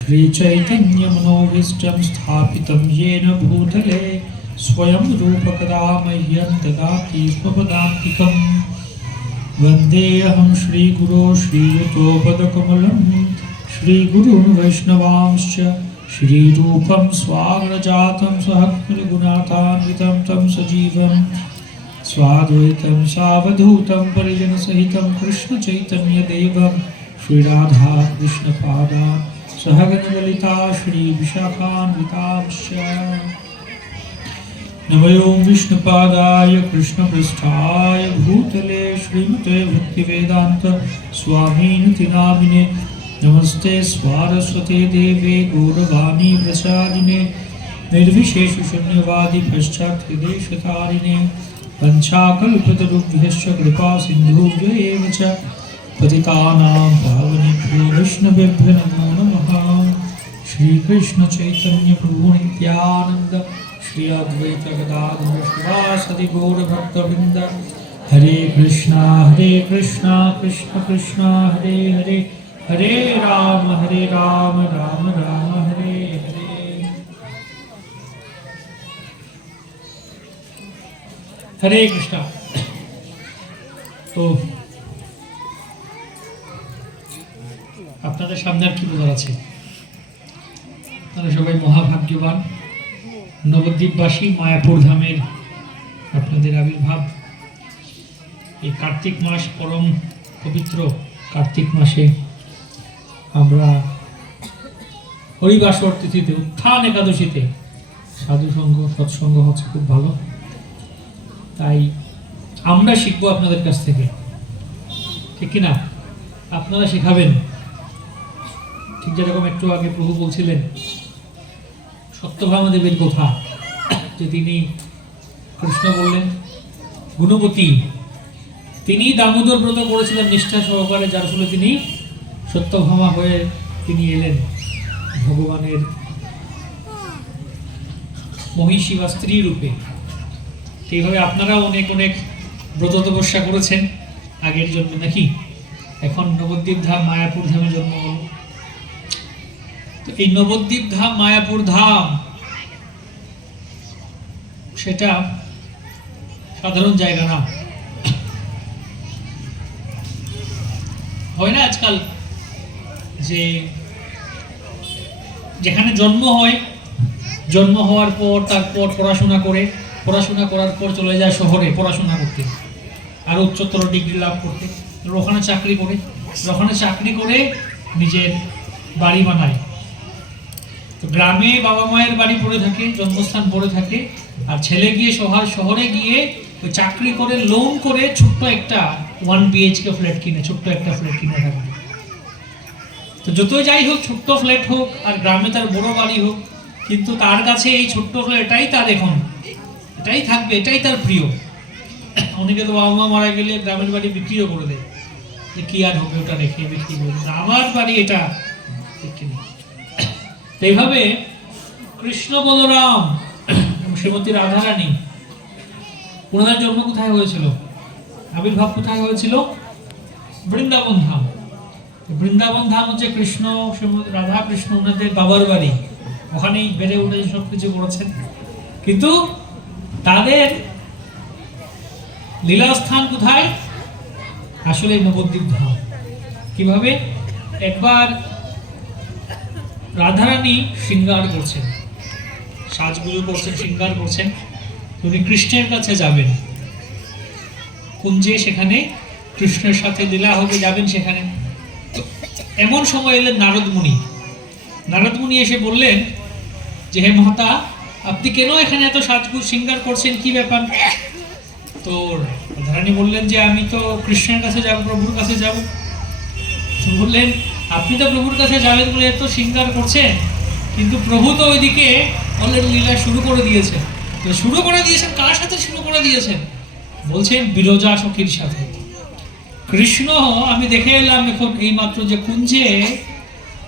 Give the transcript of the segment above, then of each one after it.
श्रीचैतन्यमनोभीष्टं स्थापितं येन भूतले स्वयं रूपकदा मह्यं ददाति स्वपदान्तिकं वन्देऽहं श्रीगुरो श्रीयुतोपदकमलं श्रीगुरून् वैष्णवांश्च श्रीरूपं स्वाग्रजातं सहस्रगुणान्वितं तं सजीवं स्वाद्वैतं सावधूतं परिजनसहितं कृष्णचैतन्यदेवं श्रीराधा कृष्णपादान् सहगणललिता श्रीविशाखान्वितांश्च नमो विष्णुपादाय कृष्णपृष्ठाय भूतले श्रीमते भक्तिवेदान्त स्वामिनिति नामिने नमस्ते स्वारस्वते देवे गौरवाणी प्रसादिने निर्विशेषशून्यवादी पश्चात्देशतारिणे वंशाकल्पतरुभ्यश्च कृपा सिन्धुभ्य एव च पतितानां पावनेभ्यो वैष्णवेभ्यो नमो नमः। श्रीकृष्ण चैतन्य प्रभु नित्यानंद श्री अद्वैत गदाधर श्रीवासदि गौरभक्तवृंद हरे कृष्णा कृष्ण कृष्ण हरे हरे हरे राम राम राम हरे हरे। हरे कृष्णा। तो আপনাদের সামনে আর কি বলার আছে, আপনারা সবাই মহাভাগ্যবান। নবদ্বীপবাসী মায়াপুর ধামের আপনাদের আবির্ভাব এই কার্তিক মাস, পরম পবিত্র কার্তিক মাসে আমরা হরিবাসর তিথিতে উত্থান একাদশীতে সাধুসঙ্গ সৎসঙ্গ হচ্ছে খুব ভালো। তাই আমরা শিখবো আপনাদের কাছ থেকে, ঠিক কিনা? আপনারা শেখাবেন। ঠিক যেরকম একটু আগে প্রভু বলছিলেন সত্যভামাদেবীর কথা, যে তিনি কৃষ্ণ বললেন গুণবতী, তিনি দামোদর ব্রত করেছিলেন নিষ্ঠা সহকারে, যার ফলে তিনি সত্যভামা হয়ে তিনি এলেন ভগবানের মহিষী বা স্ত্রী রূপে। এইভাবে আপনারাও অনেক অনেক ব্রত তপস্যা করেছেন আগের জন্মে নাকি, এখন নবদ্বীপ ধাম মায়াপুর ধামে জন্ম হল। তো এই নবদ্বীপ ধাম মায়াপুর ধাম সেটা সাধারণ জায়গা না। হয় না আজকাল যে যেখানে জন্ম হয়, জন্ম হওয়ার পর তারপর পড়াশোনা করার পর চলে যায় শহরে পড়াশোনা করতে, আরো উচ্চতর ডিগ্রি লাভ করতে, ওখানে চাকরি করে নিজের বাড়ি বানায়। তো গ্রামে বাবা মায়ের বাড়ি পড়ে থাকে, জন্মস্থান পড়ে থাকে, আর ছেলে গিয়ে শহরে গিয়ে ওই চাকরি করে লোন করে ছোট্ট একটা 1 BHK ফ্ল্যাট কিনে, ছোট্ট একটা ফ্ল্যাট কিনে থাকে। তো যতই যাই হোক, ছোট্ট ফ্ল্যাট হোক আর গ্রামে তার বড় বাড়ি হোক, কিন্তু তার কাছে এই ছোট্ট ফ্ল্যাটটাই তার এখন এটাই থাকবে, এটাই তার প্রিয়। অনেকে তো বাবা মা মারা গেলে গ্রামের বাড়ি বিক্রিও করে দেয়, যে কি আর হবে ওটা রেখে বিক্রি করে, আমার বাড়ি এটা। এইভাবে কৃষ্ণ বলরাম শ্রীমতী রাধারানী, ওনাদের জন্ম কোথায় হয়েছিল, আবির্ভাব কোথায় হয়েছিল? বৃন্দাবন ধাম। বৃন্দাবন ধাম হচ্ছে কৃষ্ণ রাধা কৃষ্ণ ওনাদের বাবার বাড়ি, ওখানেই বেড়ে উঠে সব কিছু করেছেন। কিন্তু তাদের লীলাস্থান কোথায়? আসলে নবদ্বীপ ধাম। কিভাবে? একবার রাধারানী শৃঙ্গার করছেন, সাজগুলো করছেন, শৃঙ্গার করছেন। উনি কৃষ্ণের কাছে যাবেন কুঞ্জে, সেখানে কৃষ্ণের সাথে লীলা হবে, যাবেন সেখানে। এমন সময় এলেন নারদ মুনি এসে বললেন যে হে মাতা, আপনি কেন এখানে এত সাজগুজ শৃঙ্গার করছেন, কি ব্যাপার? তো রাধারানী বললেন যে আমি তো কৃষ্ণের কাছে যাব, প্রভুর কাছে যাব। বললেন আপনি তো প্রভুর কাছে যাবেন বলে এত শৃঙ্গার করছেন, কিন্তু প্রভু তো ওইদিকে অলরেডি লীলা শুরু করে দিয়েছেন। তো শুরু করে দিয়েছেন, কার সাথে শুরু করে দিয়েছেন? বলছেন বিরজা সখীর সাথে। কৃষ্ণ, আমি দেখে এলাম এখন এই মাত্র যে কুঞ্জে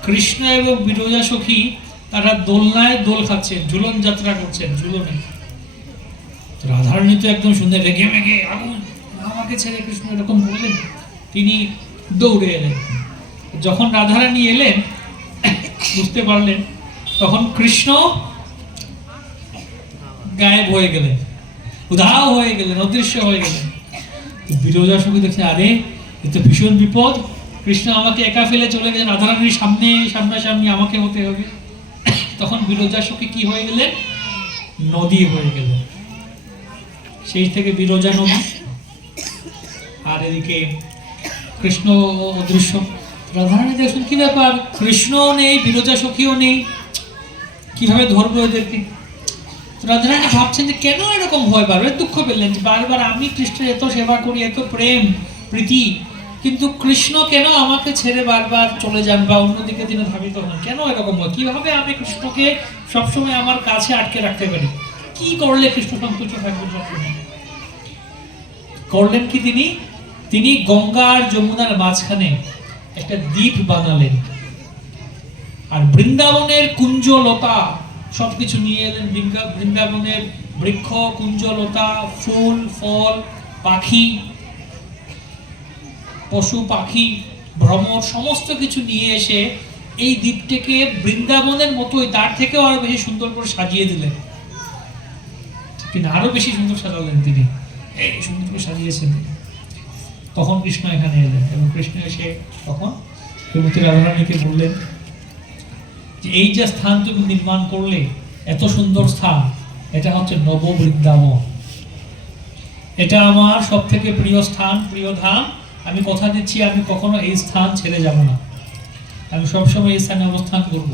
কৃষ্ণ এবং বিরজা সখী তারা দোলনায় দোল খাচ্ছেন, ঝুলন যাত্রা করছেন, ঝুলনে। রাধারানী তো একদম শুনে রেগে মেগে আগুন, আমাকে ছেড়ে কৃষ্ণ এরকম বললেন। তিনি দৌড়ে এলেন। যখন রাধারানী এলেন বুঝতে পারলেন, তখন কৃষ্ণ গায়েব হয়ে গেলেন, উধাও হয়ে গেলেন, অদৃশ্য হয়ে গেলেন। বিরজা সখী দেখছে, আরে এ তো ভীষণ বিপদ, কৃষ্ণ আমাকে একা ফেলে চলে গেলেন, রাধারানীর সামনাসামনি আমাকে হতে হবে। তখন বিরজা সখী কি হয়ে গেলেন? নদী হয়ে গেলেন। সেই থেকে বিরজা নদী। আর এদিকে কৃষ্ণ অদৃশ্য। রাধারানী দেখছেন কি ব্যাপার, কৃষ্ণও নেই, বিরজা সখীও নেই, কিভাবে ধরবো এদেরকে? রাধারানী ভাবছেন যে কেন এরকম হয়, বারবার দুঃখ পেলেন যে বারবার আমি কৃষ্ণের এত সেবা করি, এত প্রেম প্রীতি, কিন্তু কৃষ্ণ কেন আমাকে ছেড়ে বারবার চলে যান বা অন্যদিকে তিনি ধাবিত হন, কেন এরকম হয়? কিভাবে আমি কৃষ্ণকে সবসময় আমার কাছে আটকে রাখতে পারি? কি করলে কৃষ্ণ সন্তুষ্ট থাকবেন সবসময়? করলেন কি তিনি গঙ্গা আর যমুনার মাঝখানে একটা দ্বীপ বানালেন, আর বৃন্দাবনের কুঞ্জলতা সবকিছু নিয়ে এলেন। বৃন্দাবনের বৃক্ষ, কুঞ্জলতা, ফুল ফল, পাখি, পশু পাখি, ভ্রমর, সমস্ত কিছু নিয়ে এসে এই দ্বীপটাকে বৃন্দাবনের মতোই, তার থেকেও আরো বেশি সুন্দর করে সাজিয়ে দিলেন। কিন্তু আরো বেশি সুন্দর সাজালেন তিনি, এই সুন্দর করে সাজিয়েছেন। তখন কৃষ্ণ এখানে এলেন, এবং কৃষ্ণ এসে তখন শ্রীমতী রাধারানীকে বললেন যে এই যে স্থান তুমি নির্মাণ করলে, এত সুন্দর স্থান, এটা হচ্ছে নব বৃন্দাবন। এটা আমার সব থেকে প্রিয় স্থান, প্রিয় ধাম। আমি কথা দিচ্ছি, আমি কখনো এই স্থান ছেড়ে যাব না, আমি সবসময় এই স্থানে অবস্থান করব,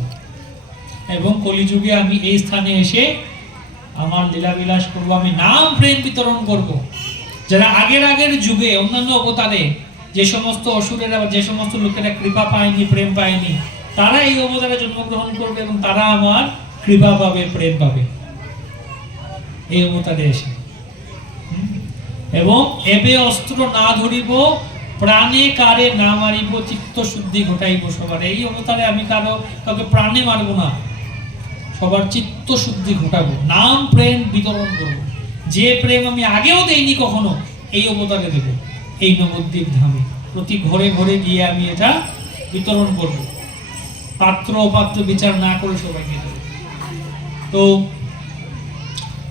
এবং কলিযুগে আমি এই স্থানে এসে আমার লীলাবিলাস করব, আমি নাম প্রেম বিতরণ করব। যারা আগের যুগে অন্যান্য অবতারে যে সমস্ত অসুরেরা, যে সমস্ত লোকেরা কৃপা পায়নি, প্রেম পায়নি, তারা এই অবতারে জন্মগ্রহণ করবে এবং তারা আমার কৃপা পাবে, প্রেম পাবে এই অবতারে এসে। এবং এবে অস্ত্র না ধরিব, প্রাণে কারে না মারিব, চিত্ত শুদ্ধি ঘটাইব সবার। এই অবতারে আমি কাউকে প্রাণে মারবো না, সবার চিত্ত শুদ্ধি ঘটাবো, নাম প্রেম বিতরণ করবো। যে প্রেম আমি আগেও দেইনি কখনো, এই অবতারে দেব, এই নবদ্বীপ ধামে। প্রতি ঘরে ঘরে গিয়ে আমি এটা বিতরণ করব, পাত্র অপাত্র বিচার না করে সবাইকে দেব। তো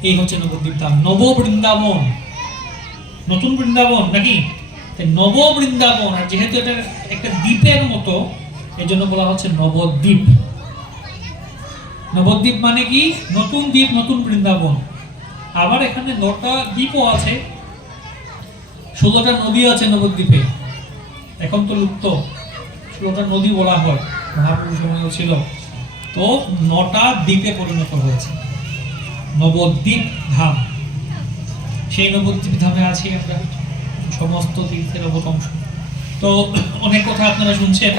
এই হচ্ছে নবদ্বীপ ধাম, নব বৃন্দাবন, নতুন বৃন্দাবন নাকি? নব বৃন্দাবন। আর যেহেতু এটা একটা দ্বীপের মতো, এই জন্য বলা হচ্ছে নবদ্বীপ। নবদ্বীপ মানে কি? নতুন দ্বীপ, নতুন বৃন্দাবন। আবার এখানে 9টা দ্বীপও আছে, 16টা নদী আছে নবদ্বীপে। এখন তো লুপ্ত, 16টা নদী বলা হয়, মহাপুরুষ সময়ও ছিল। তো 9টা দ্বীপে পরিণত হয়েছে নবদ্বীপ ধাম। সেই নবদ্বীপ ধামে আছি আমরা, সমস্ত তীর্থের অবতংশ। তো অনেক কথা আপনারা শুনছেন,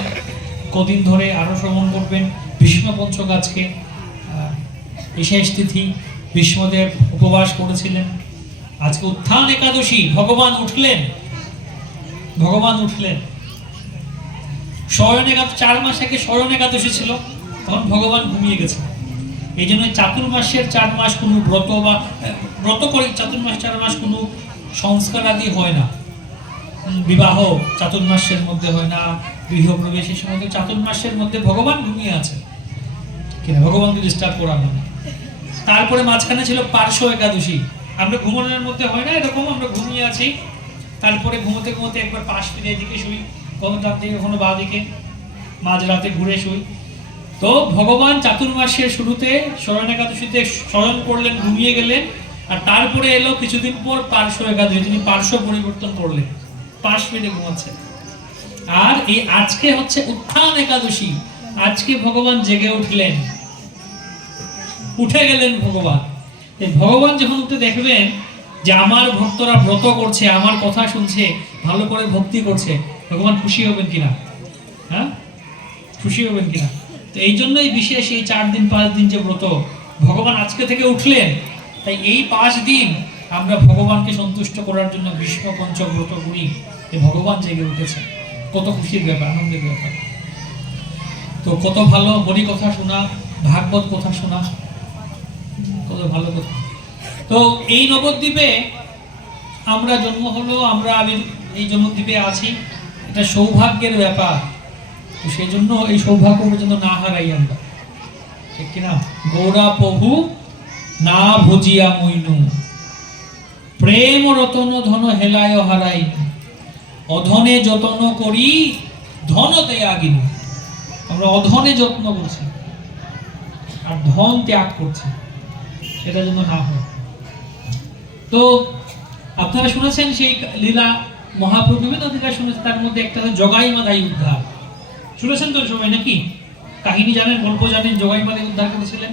কদিন ধরে আরো শ্রবণ করবেন। ভীষ্ম পঞ্চক আজকে, বিশেষ তিথি, ভীষ্মদেব উপবাস করেছিলেন। আজকে উত্থান একাদশী, ভগবান উঠলেন। শয়ন একাদশী, 4 মাস আগে শয়ন একাদশী ছিল, তখন ভগবান ঘুমিয়ে গেছে। এই জন্য চাতুর্মাসের 4 মাস কোনো ব্রত করে, চাতুর্মাস 4 মাস কোনো সংস্কার আদি হয় না। বিবাহ চাতুর্মাসের মধ্যে হয় না, গৃহপ্রবেশ এই সময় চাতুর্মাসের মধ্যে ভগবান ঘুমিয়ে আছে কিনা, ভগবানকে ডিস্টার্ব করা হয় না। তারপরে মাঝখানে ছিল পার্শ্ব একাদশী, আমরা ঘুমানোর মধ্যে হয় না এরকম, আমরা ঘুমিয়ে আছি, তারপরে ঘুমোতে ঘুমোতে একবার পাশ ফিরে এদিকে শুই, কখনো ডান দিকে কখনো বাঁ দিকে, মাঝরাতে ঘুরে শুই। তো ভগবান চাতুর্মাসের শুরুতে শয়ন একাদশীতে শয়ন করলেন, ঘুমিয়ে গেলেন, আর তারপরে এলো কিছুদিন পর পার্শ্ব একাদশী, তিনি পার্শ্ব পরিবর্তন করলেন, পাশ ফিরে ঘুমাচ্ছেন। আর এই আজকে হচ্ছে উত্থান একাদশী, আজকে ভগবান জেগে উঠলেন, উঠে গেলেন ভগবান। এই ভগবান যখন উঠে দেখবেন যে আমার ভক্তরা ব্রত করছে, আমার কথা শুনছে, ভালো করে ভক্তি করছে, ভগবান খুশি হবেন কিনা? হ্যাঁ, খুশি হবেন কিনা? তো এই জন্যই বিশেষ এই 4 দিন 5 দিন যে ব্রত, ভগবান আজকে থেকে উঠলেন, তাই এই 5 দিন আমরা ভগবানকে সন্তুষ্ট করার জন্য ভীষ্ম পঞ্চক ব্রত করি। এই ভগবান জেগে উঠেছে, কত খুশির ব্যাপার, আনন্দের ব্যাপার। তো কত ভালো হরি কথা শোনা, ভাগবত কথা শোনা, কত ভালো কথা। তো এই নবদ্বীপে আমরা জন্ম হলো, আমরা এই নবদ্বীপে আছি, এটা সৌভাগ্যের ব্যাপার। তো সেই জন্য এই সৌভাগ্য পর্যন্ত না হারাই আমরা, ঠিক কিনা? গৌরা প্রভু না ভজিয়া মইনু, প্রেম রতন ধন হেলায় হারাই, অধনে যত্ন করি ধন দেয়া গিনু। আমরা অধনে যত্ন করছি আর ধন ত্যাগ করছি, সেটা যেন না হয়। তো আপনারা শুনেছেন সেই লীলা, মহাপ্রভু বিভিন্ন লীলা শুনেছেন, তার মধ্যে একটা জগাই মাধাই উদ্ধার শুনেছেন তো সবাই নাকি? কাহিনী জানেন, গল্প জানেন, জগাই মাধাই উদ্ধার করেছিলেন।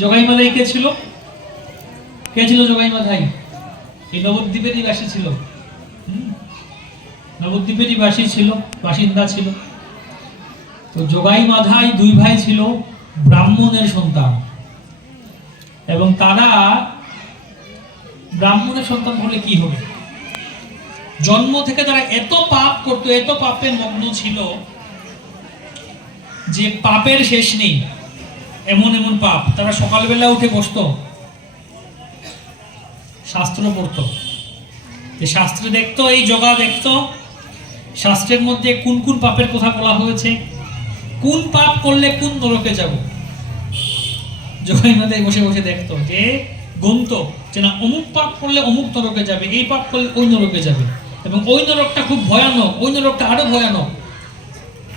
জগাই মাধাই কে ছিল? কে ছিল জগাই মাধাই? এই নবদ্বীপেরই বাসী ছিল, নবদ্বীপেরই বাসিন্দা ছিল। তো জগাই মাধাই দুই ভাই ছিল, ব্রাহ্মণের সন্তান, এবং তারা ব্রাহ্মণের সন্তান হলে কি হবে, জন্ম থেকে তারা এত পাপ করতো, এত পাপের মগ্ন ছিল যে পাপের শেষ নেই। এমন এমন পাপ, তারা সকালবেলা উঠে বসতো, শাস্ত্র পড়তো, শাস্ত্রে দেখতো, এই জগা দেখতো শাস্ত্রের মধ্যে কোন কোন পাপের কথা বলা হয়েছে, কোন পাপ করলে কোন নরকে যাব। জগাই মাধাই বসে বসে দেখতো, যে গুনত যে না অমুক পাপ করলে অমুক নরকে যাবে, এই পাপ করলে ওই নরকে যাবে, এবং ওই নরকটা খুব ভয়ানক, ওই নরকটা আরো ভয়ানক।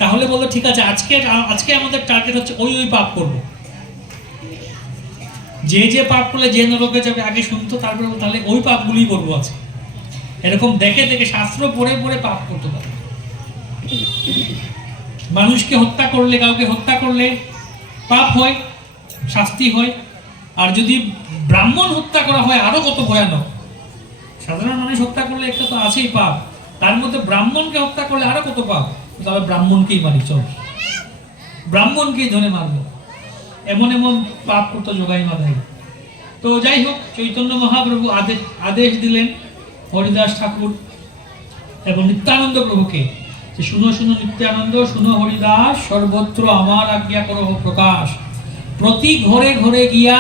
তাহলে বললো ঠিক আছে, আজকে আমাদের টার্গেট হচ্ছে ওই পাপ করব। যে পাপ করলে যে নরকে যাবে আগে শুনতো, তারপরে তাহলে ওই পাপগুলি করবো আছে। এরকম দেখে দেখে শাস্ত্র পড়ে পড়ে পাপ করতে পারে। মানুষকে হত্যা করলে, কাউকে হত্যা করলে পাপ হয়, শাস্তি হয়। আর যদি ব্রাহ্মণ হত্যা করা হয় আরো কত ভয়ানক। সাধারণ মানুষ হত্যা করলে একটা তো আছেই পাপ, তার মধ্যে ব্রাহ্মণকে হত্যা করলে আরো কত পাপ। তাহলে ব্রাহ্মণকেই মারি, চল ব্রাহ্মণকেই ধরে মারবো। এমন এমন পাপ করতো জগাই মাধাই। তো যাই হোক, চৈতন্য মহাপ্রভু আদেশ দিলেন হরিদাস ঠাকুর এবং নিত্যানন্দ প্রভুকে, যে শুনো শুনো নিত্যানন্দ, শুনো হরিদাস, সর্বত্র আমার আজ্ঞা করো প্রকাশ, প্রতি ঘরে ঘরে গিয়া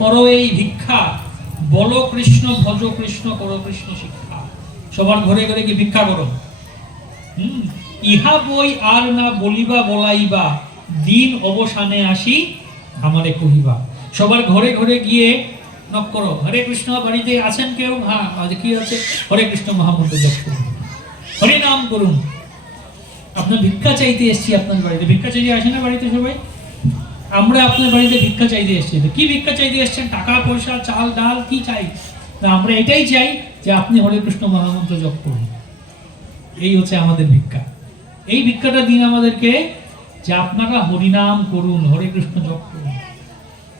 করো এই ভিক্ষা, বলো কৃষ্ণ ভজ কৃষ্ণ, করো কৃষ্ণ শিক্ষা। সবার ঘরে ঘরে গিয়ে ভিক্ষা করো। ইহা বই আর না বলিবা বলাইবা, দিন অবসানে আসি আমারে কহিবা। সবার ঘরে ঘরে গিয়ে নক করো, হরে কৃষ্ণ, বাড়িতে আছেন কেউ? হ্যাঁ, আজ কি আছে? হরে কৃষ্ণ মহামন্ত্র জপ করুন, হরি নাম করুন। আপনার ভিক্ষা চাইতে এসছি আপনার বাড়িতে, ভিক্ষা চাইতে আসে না বাড়িতে সবাই? আমরা আপনার বাড়িতে ভিক্ষা চাইতে এসছি। কি ভিক্ষা চাইতে এসছেন? টাকা পয়সা, চাল ডাল, কি চাই না? আমরা এটাই চাই যে আপনি হরে কৃষ্ণ মহামন্ত্র জপ করুন। এই হচ্ছে আমাদের ভিক্ষা। এই ভিক্ষাটা দিন আমাদেরকে, যে আপনারা হরিনাম করুন, হরে কৃষ্ণ জপ করুন।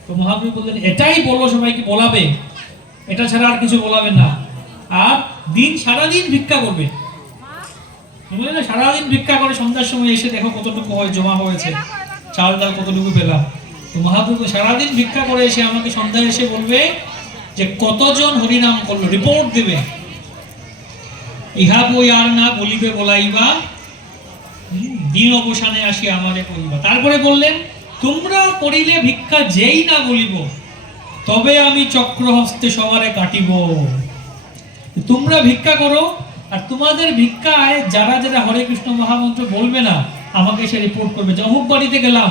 তো মহাপ্রভু বললেন, এটাই বলো, সবাইকে বলাবে, এটা ছাড়া আর কিছু বলাবে না। আর সারাদিন ভিক্ষা করবে, সারাদিন ভিক্ষা করে সন্ধ্যার সময় এসে দেখো কতটুকু হয় জমা হয়েছে, চাল ডাল কতটুকু পেলাম। তো মহাপ্রভু সারাদিন ভিক্ষা করে এসে আমাকে সন্ধ্যায় এসে বলবে যে কতজন হরিনাম করলো, রিপোর্ট দেবে। ইহা বই আর না বলিবে বলাইবা, দিন অবসানে আসি আমারে কইবা। তারপরে বললেন, তোমরা করিলে ভিক্ষা যেই না বলিব, তবে আমি চক্র হস্তে সবারে কাটিব। তোমরা ভিক্ষা করো, আর তোমাদের ভিক্ষায় যারা যারা হরে কৃষ্ণ মহামন্ত্র বলবে না, আমাকে সে রিপোর্ট করবে যে অমুক বাড়িতে গেলাম,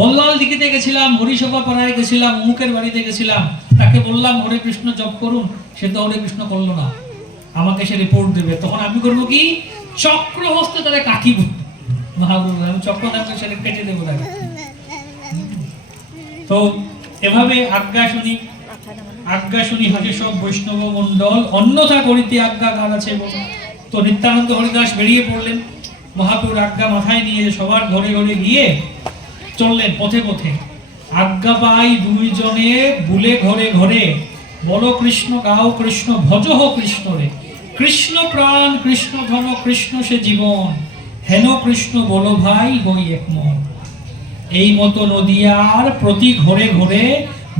বল্লাল দিঘিতে গেছিলাম, হরিসভা পাড়ায় গেছিলাম, অমুকের বাড়িতে গেছিলাম, তাকে বললাম হরে কৃষ্ণ জপ করুন, সে তো হরে কৃষ্ণ করলো না, আমাকে সে রিপোর্ট দেবে। তখন আমি করবো কি? চক্র হস্তে তারা কাটিব। মহাপ্রভু, আমি চক্র থাকলে সেটা কেটে দেবো তাকে। তো এভাবে আজ্ঞা শুনি হাজে সব বৈষ্ণব মন্ডল, অন্যথা করিতে আজ্ঞা কার আছে বল। তো নিত্যানন্দ হরিদাস বেরিয়ে পড়লেন মহাপ্রভুর আজ্ঞা মাথায় নিয়ে, সবার ঘরে ঘরে গিয়ে চললেন পথে পথে। আজ্ঞা পাই দুইজনে বুলে ঘরে ঘরে, বলো কৃষ্ণ গাও কৃষ্ণ, ভজহ কৃষ্ণ রে। কৃষ্ণ প্রাণ, কৃষ্ণ ধন, কৃষ্ণ সে জীবন, হেন কৃষ্ণ বলো ভাই হই এক মন। এই মতো নদিয়ার প্রতি ঘরে ঘরে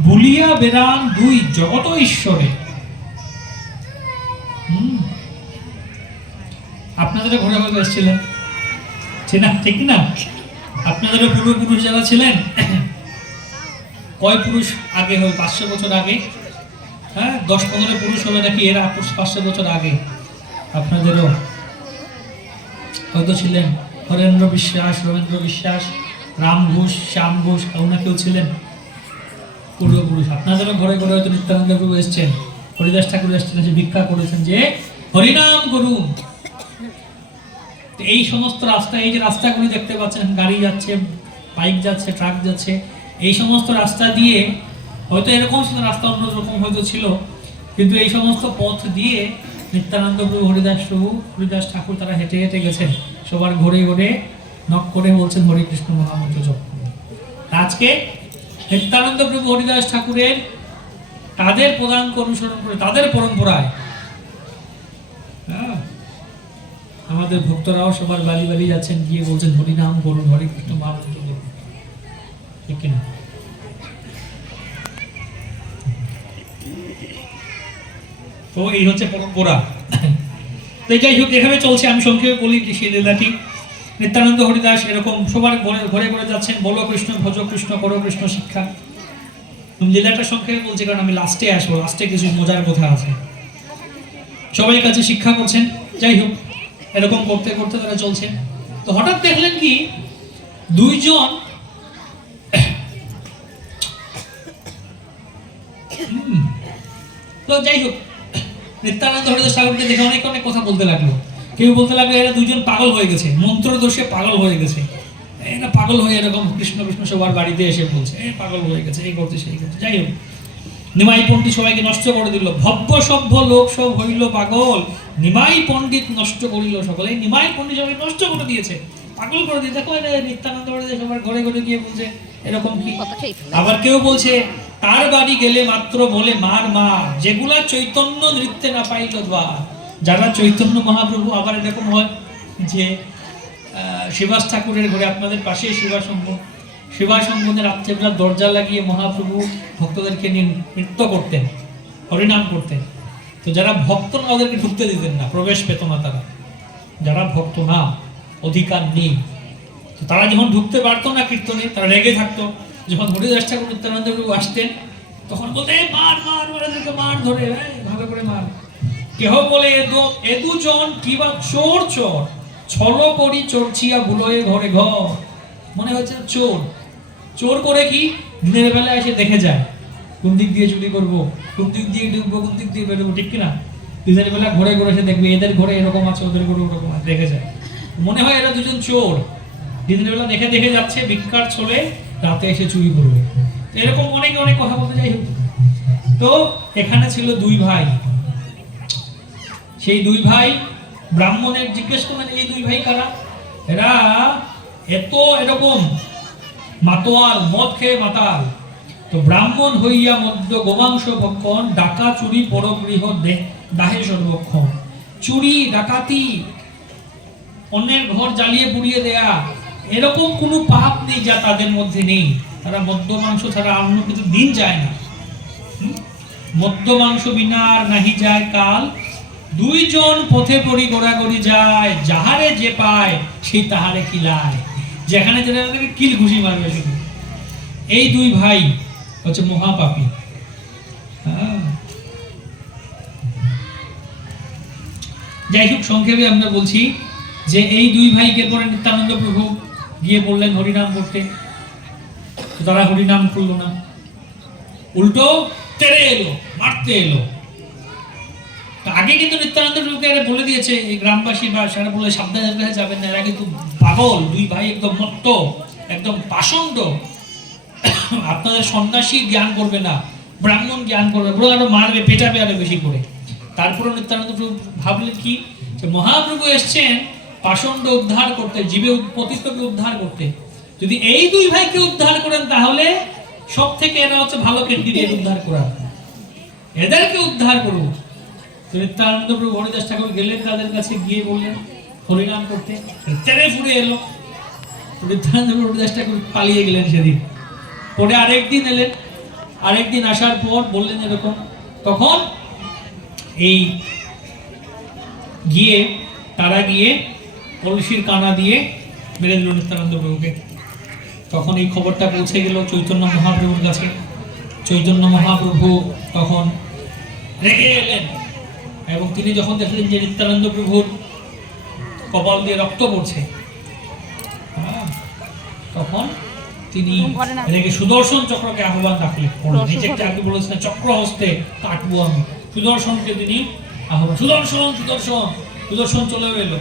বুলিয়া বেড়ান দুই জগত ঈশ্বরে। আপনাদের ঘরে ঘরে এসেছিলেন, ঠিক না? আপনাদের পূর্বপুরুষ যারা ছিলেন, কয় পুরুষ আগে হয়? 500 বছর আগে, হ্যাঁ, 10-15 পুরুষ হবে নাকি এরা 500 বছর আগে আপনাদেরও। হয়তো ছিলেন হরেন্দ্র বিশ্বাস, রবীন্দ্র বিশ্বাস, রাম ঘোষ, শ্যাম ঘোষ, কেউ না কেউ ছিলেন পূর্বপুরুষ। আপনাদেরও ঘরে ঘরে হয়তো নিত্যানন্দ প্রভু এসছেন, হরিদাস ঠাকুর এসছেন, এসে ভিক্ষা করেছেন যে হরিনাম করুন। এই সমস্ত রাস্তা, এই যে রাস্তাগুলি দেখতে পাচ্ছেন, গাড়ি যাচ্ছে, বাইক যাচ্ছে, ট্রাক যাচ্ছে, এই সমস্ত রাস্তা দিয়ে হয়তো এরকম ছিল, রাস্তা অন্যরকম হয়তো ছিল, কিন্তু এই সমস্ত পথ দিয়ে নিত্যানন্দ প্রভু, হরিদাস প্রভু, হরিদাস ঠাকুর তারা হেঁটে হেঁটে গেছেন, সবার ঘরে ঘরে নক করে বলছেন হরে কৃষ্ণ মহামন্ত্র জপ করুন। আজকে নিত্যানন্দ প্রভু হরিদাস ঠাকুরের তাদের প্রধানকে অনুসরণ করে, তাদের পরম্পরায় আমাদের ভক্তরাও সবার বাড়ি বাড়ি যাচ্ছেন, গিয়ে বলছেন হরিনাম করুন, হরে কৃষ্ণ মহামন্ত্র করুন, ঠিক কিনা? তো এই হচ্ছে পরম্পরা। তো যাই হোক, এভাবে চলছে। আমি সংক্ষেপে বলি যে সেই লীলাটি নিত্যানন্দ হরিদাস এরকম সবার ঘরে ঘরে যাচ্ছেন, বলো কৃষ্ণ, ভজ কৃষ্ণ, করো কৃষ্ণ শিক্ষা। লীলাটা সংক্ষেপে বলছি কারণ আমি লাস্টে আসবো, লাস্টে কিছু মজার কথা আছে। সবাই কাছে শিক্ষা করছেন। যাই হোক, এরকম করতে করতে তারা চলছেন। তো হঠাৎ দেখলেন কি দুইজন তো যাই হোক, নিত্যানন্দ হরিদাস ঠাকুরকে দেখে অনেক অনেক কথা বলতে লাগলো। কেউ বলতে লাগলো এরা দুইজন পাগল হয়ে গেছে, মন্ত্রদোষে পাগল হয়ে গেছে, এরা পাগল হয়ে এরকম কৃষ্ণ কৃষ্ণ সবার বাড়িতে এসে বলছে পাগল হয়ে গেছে, এই করতে সেই করতে। যাই হোক, নিমাই পণ্ডিত সবাইকে নষ্ট করে দিল। ভব্য সভ্য লোক সব হইল পাগল, নিমাই পণ্ডিত নষ্ট করিল সকলে। নিমাই পণ্ডিত সবাই নষ্ট করে দিয়েছে, পাগল করে দিয়ে। দেখো নিত্যানন্দ হরিদাস সবার ঘরে ঘরে গিয়ে বলছে এরকম কি। আবার কেউ বলছে তার বাড়ি গেলে মাত্র বলে মার মা, যেগুলা চৈতন্য নৃত্যে না পাইল দ্বার। যারা চৈতন্য মহাপ্রভু, আবার এরকম হয় যে শিবাস ঠাকুরের ঘরে, আপনাদের পাশে শিবাসঙ্গনে রাত্রেবেলা দরজা লাগিয়ে মহাপ্রভু ভক্তদেরকে নিয়ে নৃত্য করতেন, হরিনাম করতেন। তো যারা ভক্ত না ওদেরকে ঢুকতে দিতেন না, প্রবেশ পেত না তারা। যারা ভক্ত না, অধিকার নেই, তো তারা যখন ঢুকতে পারতো না কীর্তনে, তারা রেগে থাকতো। যখন হরিদাস ঠাকুর নিত্যানন্দ প্রভু আসতেন তখন বলতে মার মার মারাদেরকে মার, ধরে ভালো করে মার। কেহ বলে এ দুজন কিবা চোর চোর, ছল করি চোরছিয়া ভুলয়ে ঘরে ঘর। মনে হচ্ছে চোর। চোর করে কি দিনের বেলা এসে দেখে যায় কোন দিক দিয়ে চুরি করবো, কোন দিক দিয়ে ঢুকবো, কোন দিক দিয়ে বেরোবো, ঠিক কিনা? দিনের বেলা ঘরে ঘরে এসে দেখবে এদের ঘরে এরকম আছে, ওদের ঘরে ওরকম আছে, দেখে যায়। মনে হয় এরা দুজন চোর, দিনের বেলা দেখে দেখে যাচ্ছে, ভিক্ষার ছলে রাতে এসে চুরি করবে। এরকম অনেক অনেক কথা বলতে যাই হোক। তো এখানে ছিল দুই ভাই। সেই দুই ভাই ব্রাহ্মণের জিজ্ঞেস করলেন এই দুই ভাই কারা? এরা এত এরকম মাতোয়াল, মদ খেয়ে মাতাল। তো ব্রাহ্মণ হইয়া মধ্য গোমাংস ভক্ষণ, ডাকা চুরি পরগৃহ দাহে সর্বক্ষণ। চুরি ডাকাতি, অন্যের ঘর জ্বালিয়ে পুড়িয়ে দেয়া, এরকম কোনো পাপ নেই যা তাদের মধ্যে নেই। তারা মদ্য মাংস ছাড়া অন্য কিছু দিন যায় না। মদ্য মাংস বিনা নাহি যায় কাল, দুইজন পথে পড়ি গোড়াগড়ি যায়, যাহারে যে পায় সেই তাহারে কিলায়। যেখানে যেটা কিল ঘুষি মারবে শুধু। এই দুই ভাই হচ্ছে মহাপাপী। যাই হোক, সংক্ষেপে আমরা বলছি যে এই দুই ভাইকে পরে নিত্যানন্দ প্রভু গিয়ে বললেন হরিনাম করতে। তারা হরিনাম করলো না, উল্টো তেড়ে এলো, মারতে এলো। আগে কিন্তু নিত্যানন্দ প্রভুকে বলে দিয়েছে এই গ্রামবাসী বা সেটা বলে সাবধানের কাছে যাবেন না, এরা কিন্তু পাগল, দুই ভাই একদম মত্ত, একদম পাষণ্ড। আপনাদের সন্ন্যাসী জ্ঞান করবে না, ব্রাহ্মণ জ্ঞান করবে, বলে আরো মারবে, পেটাবে আরো বেশি করে। তারপরে নিত্যানন্দ প্রভু ভাবলেন কি, যে মহাপ্রভু এসছেন পাষণ্ড উদ্ধার করতে, জীবে পতিতকে উদ্ধার করতে। যদি এই দুই ভাইকে উদ্ধার করেন তাহলে সব থেকে এরা হচ্ছে ভালো ক্যান্ডিডেট উদ্ধার করার, এদেরকে উদ্ধার করব। তো নিত্যানন্দ প্রভু হরিদাস ঠাকুর গেলেন তাদের কাছে, গিয়ে বললেন হরিনাম করতে, তেড়ে ফুড়ে এলো। নিত্যানন্দ প্রভু হরিদাস ঠাকুর পালিয়ে গেলেন সেদিন। পরে আরেকদিন এলেন, আরেকদিন আসার পর বললেন এরকম। তখন এই গিয়ে তারা গিয়ে কলসির কানা দিয়ে মেরে দিল নিত্যানন্দ প্রভুকে। তখন এই খবরটা পৌঁছে গেল চৈতন্য মহাপ্রভুর কাছে। চৈতন্য মহাপ্রভু তখন রেগে এলেন এবং তিনি যখন দেখলেন যে নিত্যানন্দ প্রভুর কপাল দিয়ে রক্ত পড়ছে। তখন তিনি রেগে সুদর্শন চক্রকে আহ্বান রাখলেন, নিজেকে আগে বলেছিলেন চক্র হস্তে কাটবো আমি, সুদর্শনকে তিনি আহ্বান, সুদর্শন সুদর্শন, সুদর্শন চলে এলো।